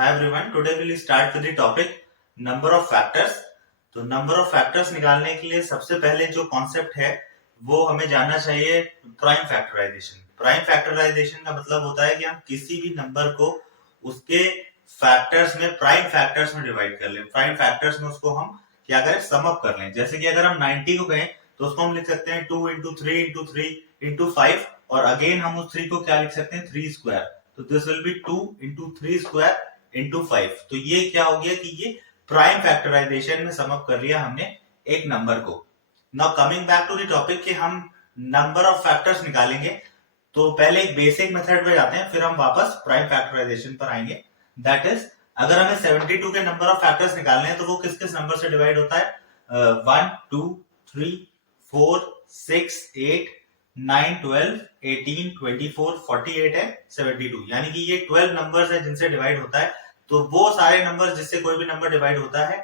Hi everyone, today we'll start with the topic number of factors। तो number of factors निकालने के लिए सबसे पहले जो कॉन्सेप्ट है वो हमें जानना चाहिए प्राइम फैक्टराइजेशन। प्राइम फैक्टराइजेशन का मतलब होता है कि हम किसी भी नंबर को उसके फैक्टर्स में प्राइम फैक्टर्स में डिवाइड कर लें। प्राइम फैक्टर्स में उसको हम क्या करें, सम अप कर लें। जैसे कि अगर हम 90 को कहें तो उसको हम लिख सकते हैं 2 इंटू 3 इंटू 3 इंटू 5 और अगेन हम उस 3 को क्या लिख सकते हैं 3 स्क्वायर। तो this will be 2 into 3 square into 5। तो ये क्या हो गया कि ये प्राइम फैक्टराइजेशन में सम अप कर लिया हमने एक नंबर को। Now coming back to the topic कि हम नंबर ऑफ फैक्टर्स निकालेंगे तो पहले एक बेसिक मेथड पे जाते हैं, फिर हम वापस प्राइम फैक्टराइजेशन पर आएंगे। दैट इज, अगर हमें 72 के नंबर ऑफ फैक्टर्स निकालने हैं तो वो किस किस नंबर से डिवाइड होता है? 1 2 3 4 6 8 9 12 18 24 48 है 72, यानी कि ये 12 नंबर्स है जिनसे डिवाइड होता है। तो वो सारे नंबर जिससे कोई भी नंबर डिवाइड होता है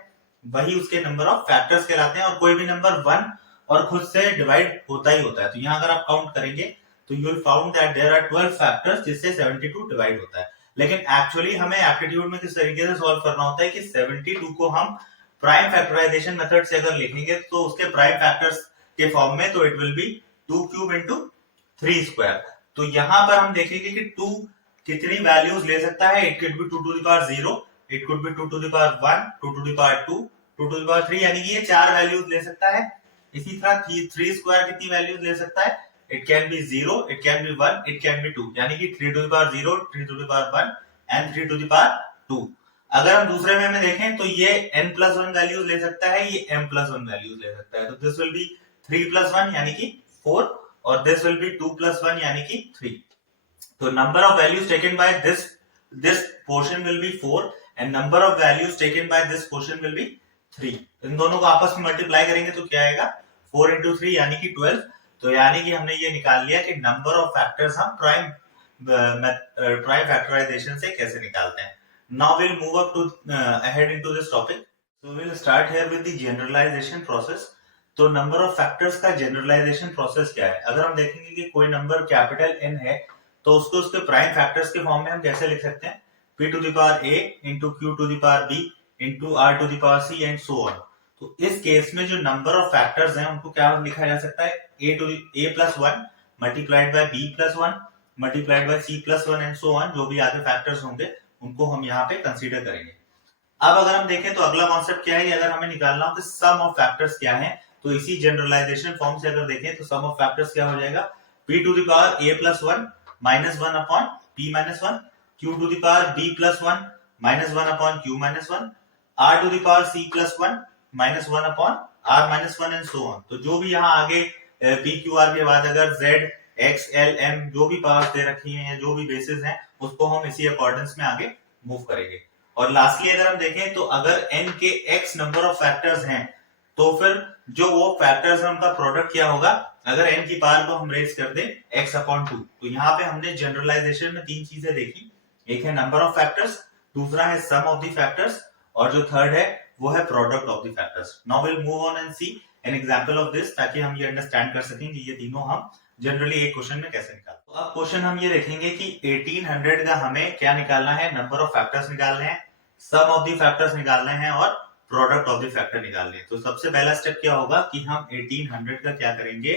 वही उसके नंबर ऑफ फैक्टर्स कहलाते हैं। और कोई भी नंबर 1 और खुद से डिवाइड होता ही होता है। तो यहाँ अगर आप काउंट करेंगे तो you will found that there are 12 factors जिससे 72 डिवाइड होता है। लेकिन एक्चुअली हमें एप्टीट्यूड में किस तरीके से सॉल्व करना होता है कि 72 को हम प्राइम फैक्टराइजेशन मेथड से अगर लिखेंगे तो उसके प्राइम फैक्टर्स के फॉर्म में तो it will be 2 cube into 3 square. तो यहाँ पर हम देखेंगे कि 2 कितनी वैल्यूज ले सकता है। It could be 2 to the power 0, it could be 2 to the power 1, 2 to the power 2, 2 to the power 3, यानी कि ये 4 वैल्यूज ले सकता है। इसी तरह 3 स्क्वायर कितनी वैल्यूज ले सकता है? It can be 0, it can be 1, it can be 2, यानी कि 3 to the power 0, 3 to the power 1 and 3 to the power 2। अगर हम दूसरे वे में देखें तो ये n+1 वैल्यूज ले सकता है, ये m+1 वैल्यूज ले सकता है। तो दिस विल बी 3+1 यानी कि 4 और दिस विल बी 2+1 यानी कि 3। तो number of values taken by this portion will be 4 and number of values taken by this portion will be 3। इन दोनों को आपस में मल्टीप्लाई करेंगे तो क्या आएगा? 4 into 3 यानी कि 12। तो यानी कि हमने ये निकाल लिया कि नंबर ऑफ फैक्टर्स हम प्राइम फैक्टराइजेशन से कैसे निकालते हैं। Now will move up to ahead into this topic. So will start here with the generalization process. तो नंबर ऑफ फैक्टर्स का जनरलाइजेशन प्रोसेस क्या है? अगर हम देखेंगे कि कोई नंबर कैपिटल n है तो उसको उसके प्राइम फैक्टर्स के फॉर्म में हम कैसे लिख सकते हैं? p to the power a into Q to the power b into r to the power c and so on. तो इस केस में जो नंबर ऑफ फैक्टर्स हैं उनको क्या लिखा जा सकता है? a+1 multiplied by b+1 multiplied by c+1 and so on. जो भी आगे फैक्टर्स होंगे उनको हम यहाँ पे कंसीडर करेंगे। अब अगर हम देखें तो अगला कॉन्सेप्ट क्या है? अगर हमें निकालना हो कि सम ऑफ फैक्टर्स क्या है, तो इसी जनरलाइजेशन फॉर्म से अगर देखें तो सम ऑफ फैक्टर्स क्या हो जाएगा? p to the power a+1 minus 1 upon p minus 1, q to the power b+1 minus 1 upon q minus 1, r to the power c+1 minus 1 upon r minus 1 and so on. तो जो भी यहाँ आगे p q r के बाद अगर z x l m जो भी पावर्स दे रखी हैं या जो भी बेसिस हैं उसको हम इसी अकॉर्डेंस में आगे मूव करेंगे। और लास्टली अगर हम देखें तो अगर n के x नंबर ऑफ फैक्टर्स हैं तो फिर जो वो फैक्टर्स है उनका प्रोडक्ट क्या होगा? अगर n की पावर को हम रेज कर दें x अपॉन 2। तो यहाँ पे हमने जनरलाइजेशन में 3 चीजें देखी। एक है नंबर ऑफ फैक्टर्स, दूसरा है सम ऑफ द फैक्टर्स और जो थर्ड है वो है product of the factors. Now will move on and see an example of this ताकि हम ये अंडरस्टैंड कर सकें कि ये तीनों हम जनरली एक क्वेश्चन में कैसे निकालते हैं। तो अब क्वेश्चन हम ये देखेंगे कि 1800 का हमें क्या निकालना है? नंबर ऑफ फैक्टर्स निकालने हैं, सम ऑफ द फैक्टर्स निकालने हैं और प्रोडक्ट ऑफ द फैक्टर निकालने हैं। तो सबसे पहला स्टेप क्या होगा कि हम 1800 का क्या करेंगे?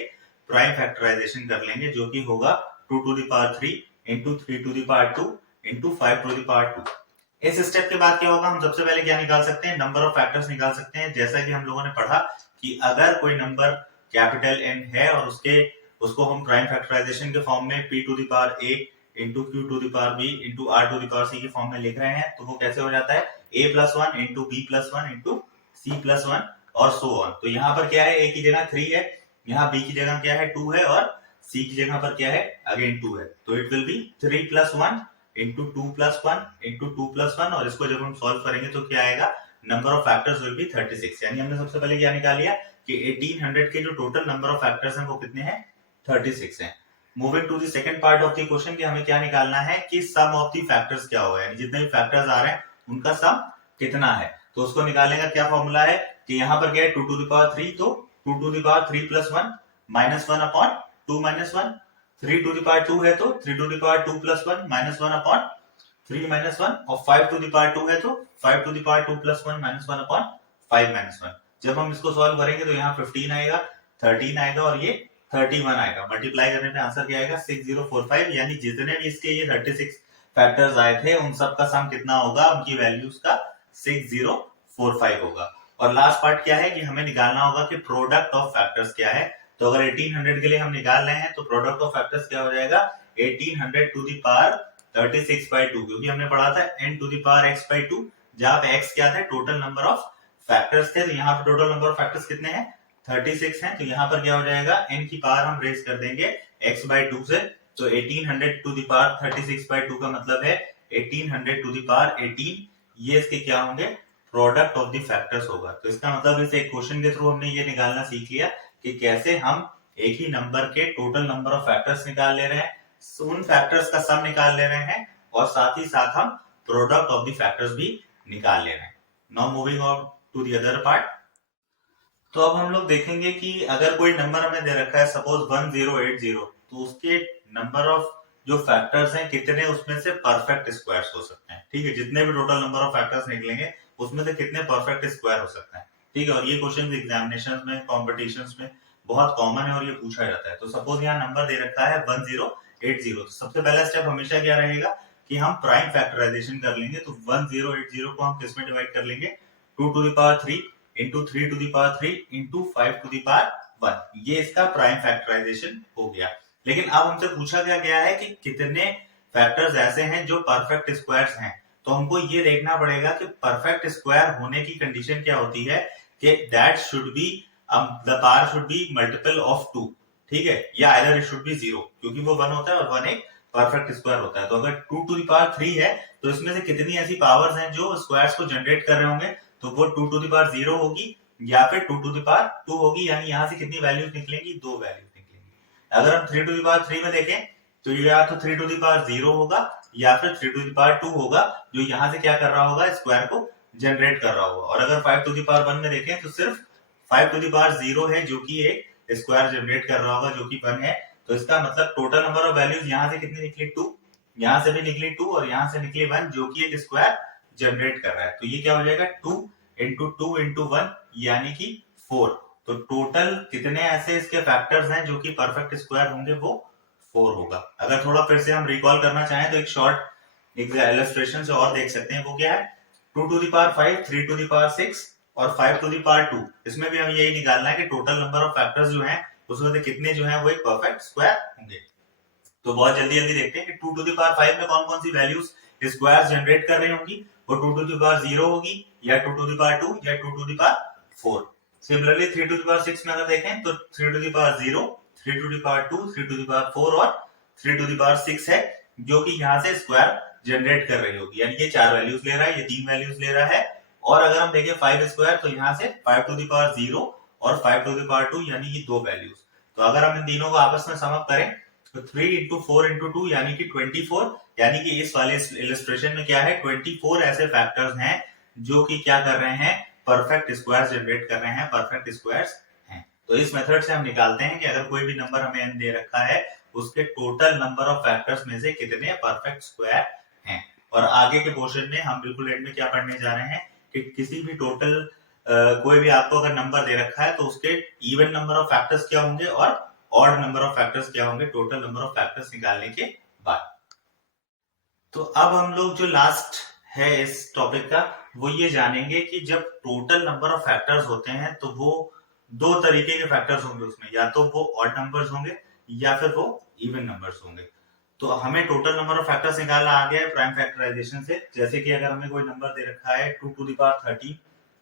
प्राइम फैक्टराइजेशन कर लेंगे, जो कि होगा 2 to the power 3 into 3 to the power 2 into 5 to the power 2। इस स्टेप के बाद क्या होगा? हम सबसे पहले क्या निकाल सकते हैं? नंबर ऑफ फैक्टर्स निकाल सकते हैं। जैसा कि हम लोगों ने पढ़ा कि अगर कोई नंबर कैपिटल n है और उसको हम प्राइम फैक्टराइजेशन के फॉर्म में p to the power a into Q to the power b into r to the power c के फॉर्म में लिख रहे हैं तो वो कैसे हो जाता है? a+1 into b+1 into c+1 और सो ऑन। तो यहाँ पर क्या है? a की जगह 3 है, यहाँ b की जगह क्या है? 2 है और c की जगह पर क्या है? अगेन 2 है। तो it will be 3+1 into 2+1 into 2+1 और इसको जब हम सॉल्व करेंगे तो क्या आएगा? Number of factors will be 36। यानी हमने सबसे पहले क्या निकाल लिया कि 1800 के जो टोटल नंबर ऑफ फैक्टर्स हैं वो कितने हैं? 36 हैं। Moving to the second part of the question कि हमें क्या निकालना है कि सम ऑफ द फैक्टर्स क्या होगा, यानी जितने भी फैक्टर्स आ रहे हैं उनका सम कितना है। तो उसको निकालने का क्या फॉर्मूला है कि यहाँ पर क्या है? 2 टू द पावर 3, तो 2 to the power 3+1 minus 1 upon 2 minus 1, 3 to the power 2 है तो 3 to the power 2+1 minus 1 upon 3 minus 1 और 5 टू द पावर 2 है तो 5 to the power 2 plus 1 minus 1 upon 5 minus 1। जब हम इसको सॉल्व करेंगे तो यहाँ 15 आएगा, 13 आएगा और ये 31 आएगा। मल्टीप्लाई करने पे आंसर क्या आएगा 6045, यानी जितने भी इसके ये 36 फैक्टर्स आए थे उन सब का सम कितना होगा, उनकी वैल्यूज का 6045 होगा। और लास्ट पार्ट क्या है कि हमें निकालना होगा कि प्रोडक्ट ऑफ फैक्टर्स क्या है। तो अगर 1800 के लिए हम निकाल रहे हैं तो प्रोडक्ट ऑफ फैक्टर्स क्या हो जाएगा 1800 टू द पावर 36/2, क्योंकि हमने पढ़ा था n to the power x/2 जहां पे x क्या था टोटल नंबर ऑफ फैक्टर्स थे। तो यहाँ पे टोटल नंबर ऑफ फैक्टर्स कितने हैं 36 हैं। तो यहाँ पर क्या हो जाएगा n की पावर हम रेज कर देंगे x/2 से। तो 1800 टू द पावर 36/2 का मतलब है 1800 टू द पावर 18, ये इसके क्या होंगे प्रोडक्ट ऑफ द फैक्टर्स होगा। तो इसका मतलब इस एक क्वेश्चन के थ्रू हमने ये निकालना सीख लिया कि कैसे हम एक ही नंबर के टोटल नंबर ऑफ फैक्टर्स निकाल ले रहे हैं, उन फैक्टर्स का सम निकाल ले रहे हैं और साथ ही साथ हम प्रोडक्ट ऑफ द फैक्टर्स भी निकाल ले रहे हैं। Now moving on to the other part. तो अब हम लोग देखेंगे कि अगर कोई नंबर हमें दे रखा है सपोज 1080, तो उसके नंबर ऑफ जो फैक्टर्स हैं कितने उसमें से परफेक्ट स्क्वायर्स हो सकते हैं। ठीक है, जितने भी टोटल नंबर ऑफ फैक्टर्स निकलेंगे उसमें से कितने परफेक्ट स्क्वायर हो सकते हैं। ठीक है, और ये क्वेश्चन एग्जामिनेशन में कॉम्पिटिशन में बहुत कॉमन है और ये पूछा जाता है। तो सपोज यहाँ नंबर दे रखा है 1080, तो सबसे पहला स्टेप हमेशा क्या रहेगा कि हम प्राइम फैक्टराइजेशन कर लेंगे। तो 1080 को हम किस में डिवाइड कर लेंगे 2 to the power 3 into 3 to the power 3 into 5 to the power 1, ये इसका प्राइम फैक्टराइजेशन हो गया। लेकिन अब हमसे पूछा गया है कि कितने फैक्टर्स ऐसे हैं जो परफेक्ट स्क्वायर्स हैं। तो हमको ये देखना पड़ेगा कि परफेक्ट स्क्वायर होने की कंडीशन क्या होती है कि that should be the power should be multiple of 2। ठीक है, या आइदर इट शुड बी 0, क्योंकि वो 1 होता है और 1 एक परफेक्ट स्क्वायर होता है। तो अगर 2 टू द पावर 3 है तो इसमें से कितनी ऐसी पावर्स हैं जो स्क्वायर्स को जनरेट कर रहे होंगे, तो वो 2 टू द पावर 0 होगी या फिर 2 टू द पावर 2 होगी, यानी यहाँ से कितनी वैल्यूज निकलेंगी 2 वैल्यूज निकलेंगी। अगर हम 3 टू द पावर 3 में देखें तो ये या तो 3 टू द पावर 0 होगा या फिर 3 टू द पावर 2 होगा, जो यहाँ से क्या कर रहा होगा स्क्वायर को जनरेट कर रहा होगा। और अगर 5 टू द पावर 1 में देखें तो सिर्फ 5 टू द पावर 0 है जो कि एक स्क्वायर जनरेट कर रहा होगा जो कि 1 है। तो इसका मतलब टोटल नंबर ऑफ वैल्यूज यहाँ से कितनी निकली 2, यहाँ से भी निकली 2 और यहाँ से निकली 1, जो कि एक स्क्वायर जनरेट कर रहा है। तो ये क्या हो जाएगा 2 इंटू 2 इंटू 1 यानी कि 4। तो टोटल कितने ऐसे इसके फैक्टर्स हैं जो कि परफेक्ट स्क्वायर होंगे, वो 4 होगा। अगर थोड़ा फिर से हम रिकॉल करना चाहें तो एक शॉर्ट इलस्ट्रेशन से और देख सकते हैं, वो क्या है 2 to the power 5, 3 to the power 6 और 5 टू द पावर 2। इसमें भी हमें यही निकालना है कि टोटल नंबर ऑफ फैक्टर्स जो हैं उसमें से कितने जो हैं वो एक परफेक्ट स्क्वायर होंगे। तो बहुत जल्दी जल्दी देखते हैं कि 2 टू द पावर 5 में कौन कौन सी वैल्यूज स्क्वायर जनरेट कर रही होंगी। वो 2 टू द पावर 0 होगी या 2 टू द पावर 2 या 2 to the power 4। Similarly 3 to the power 6 में अगर देखें तो 3 to the power 0, 3 to the power 2, 3 to the power 4 और 3 टू द पावर 6 है, जो कि यहाँ से स्क्वायर जनरेट कर रही होगी। यानी ये 4 वैल्यूज ले रहा है, ये 3 वैल्यूज ले रहा है। और अगर हम देखें 5 स्क्वायर तो यहाँ से 5 टू द पावर 0 और 5 टू द पावर 2 यानी कि 2 वैल्यूज। तो अगर हम इन तीनों को आपस में सम अप करें तो 3 इंटू 4 इंटू 2 यानी कि 24, यानी कि इस वाले इलस्ट्रेशन में क्या है 24 ऐसे फैक्टर्स हैं जो कि क्या कर रहे हैं परफेक्ट स्क्वायर्स जनरेट कर रहे हैं, परफेक्ट स्क्वायर्स हैं। तो इस मेथड से हम निकालते हैं कि अगर कोई भी नंबर हमें n दे रखा है उसके टोटल नंबर ऑफ फैक्टर्स में से कितने परफेक्ट स्क्वायर हैं। और आगे के पोर्शन में हम बिल्कुल एंड में क्या पढ़ने जा रहे हैं कि किसी भी टोटल कोई भी आपको अगर नंबर दे रखा है तो उसके इवन नंबर ऑफ फैक्टर्स क्या होंगे और ऑड नंबर ऑफ फैक्टर्स क्या होंगे टोटल नंबर ऑफ फैक्टर्स निकालने के बाद। तो अब हम लोग जो लास्ट है इस टॉपिक का वो ये जानेंगे कि जब टोटल नंबर ऑफ फैक्टर्स होते हैं तो वो दो तरीके के फैक्टर्स होंगे उसमें, या तो वो ऑड नंबर्स होंगे या फिर वो इवन नंबर्स होंगे। तो हमें टोटल नंबर ऑफ फैक्टर्स निकालना आ गया है प्राइम फैक्टराइजेशन से। जैसे कि अगर हमें कोई नंबर दे रखा है 2 to the power 13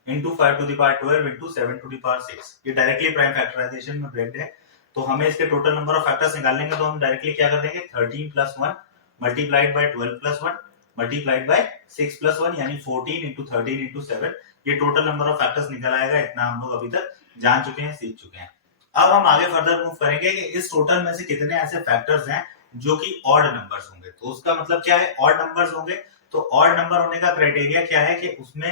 into 5 to the power 12 into 7 to the power 6, ये डायरेक्टली प्राइम फैक्टराइजेशन में ब्रेक्ड है। तो हमें इसके टोटल नंबर ऑफ फैक्टर्स निकालेंगे तो हम डायरेक्टली क्या कर देंगे 13 plus 1 multiplied by 12 plus 1 multiplied by 6 plus 1 यानी 14 इंटू 13 इंटू 7, ये टोटल नंबर ऑफ फैक्टर्स निकल आएगा। इतना हम लोग अभी तक जान चुके हैं, सीख चुके हैं। अब हम आगे फर्दर मूव करेंगे कि इस टोटल में से कितने ऐसे फैक्टर्स हैं जो कि ऑड नंबर्स होंगे। तो उसका मतलब क्या है ऑड नंबर्स होंगे। तो ऑड नंबर होने का क्राइटेरिया क्या है कि उसमें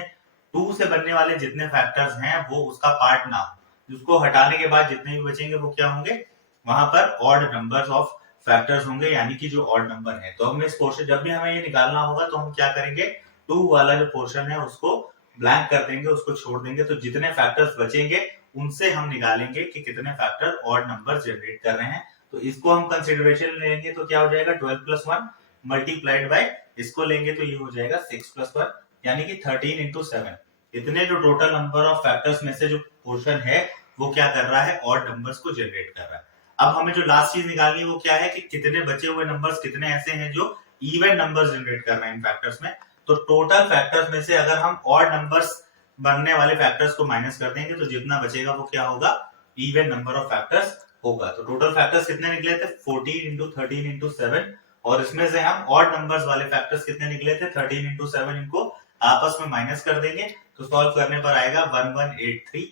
2 से बनने वाले जितने फैक्टर्स हैं वो उसका पार्ट ना हो, उसको हटाने के बाद जितने भी बचेंगे वो क्या होंगे वहां पर ऑड नंबर्स ऑफ फैक्टर्स होंगे, यानी कि जो ऑड नंबर है। तो हम इस पोर्शन, जब भी हमें ये निकालना होगा तो हम क्या करेंगे, 2 वाला जो पोर्शन है उसको ब्लैंक कर देंगे, उसको छोड़ देंगे। तो जितने फैक्टर्स बचेंगे उनसे हम निकालेंगे कि कितने फैक्टर ऑड नंबर जनरेट कर रहे हैं। तो इसको हम कंसिडरेशन में लेंगे तो क्या हो जाएगा, 12 + 1 मल्टीप्लाइड बाय इसको लेंगे तो ये हो जाएगा 6 + 1, यानी कि 13 × 7। इतने जो टोटल नंबर ऑफ फैक्टर्स में से जो पोर्शन है वो क्या कर रहा है, ऑड नंबर्स को जनरेट कर रहा है। अब हमें जो लास्ट चीज निकालनी है वो क्या है कि कितने बचे हुए नंबर्स, कितने ऐसे हैं जो इवन नंबर्स जनरेट कर रहे हैं इन फैक्टर्स में। तो टोटल फैक्टर्स में से अगर हम ऑड नंबर्स बनने वाले फैक्टर्स को माइनस कर देंगे तो जितना बचेगा वो क्या होगा, इवन नंबर ऑफ फैक्टर्स होगा। तो टोटल फैक्टर्स कितने निकले थे, 14 × 13 × 7, और इसमें से हम ऑड नंबर्स वाले फैक्टर्स कितने निकले थे, 13 × 7। इनको आपस में माइनस कर देंगे तो सॉल्व करने पर आएगा 1183,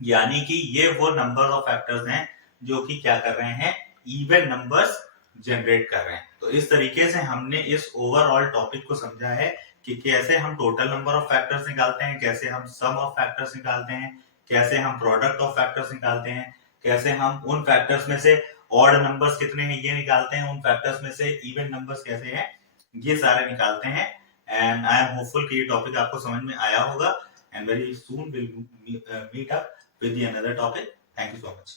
यानी कि ये वो नंबर ऑफ फैक्टर्स हैं जो कि क्या कर रहे हैं, इवन नंबर्स जनरेट कर रहे हैं। तो इस तरीके से हमने इस ओवरऑल टॉपिक को समझा है कि कैसे हम टोटल नंबर ऑफ फैक्टर्स निकालते हैं, कैसे हम सम ऑफ फैक्टर्स निकालते हैं, कैसे हम प्रोडक्ट ऑफ फैक्टर्स निकालते हैं, कैसे हम उन फैक्टर्स में से ऑड नंबर्स कितने हैं ये निकालते हैं, उन फैक्टर्स में से इवन नंबर्स कैसे हैं ये सारे निकालते हैं। एंड आई एम होपफुल कि ये टॉपिक आपको समझ में आया होगा, and very soon will meet up with the another topic. Thank you so much.